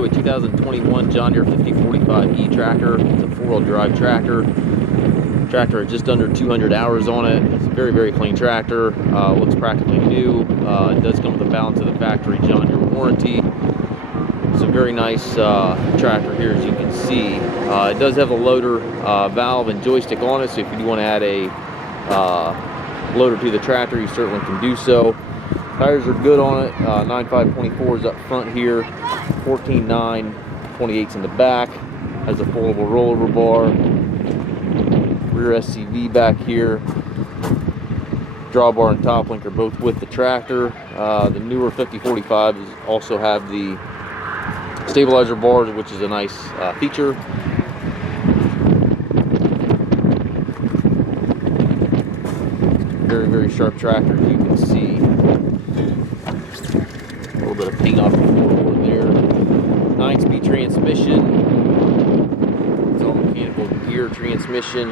you a 2021 John Deere 5045E tractor. It's a 4-wheel drive tractor. Tractor has just under 200 hours on it. It's a very, very clean tractor. Looks practically new. It does come with a balance of the factory John Deere warranty. It's a very nice tractor here, as you can see. It does have a loader valve and joystick on it, so if you do want to add a loader to the tractor, you certainly can do so. Tires are good on it. 9.5/24s up front here, 14.9 28s in the back. Has a foldable rollover bar. Rear SCV back here. Drawbar and top link are both with the tractor. The newer 5045s also have the stabilizer bars, which is a nice feature. Very, very sharp tractor, as you can see. A little bit of paint off the floorboard there. 9-speed transmission. It's all mechanical gear transmission.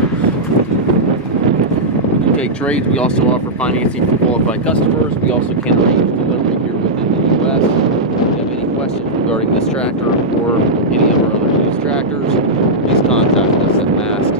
We do take trades. We also offer financing for qualified customers. We also can arrange delivery here within the U.S. If you have any questions regarding this tractor or any of our other used tractors, please contact us at Mast.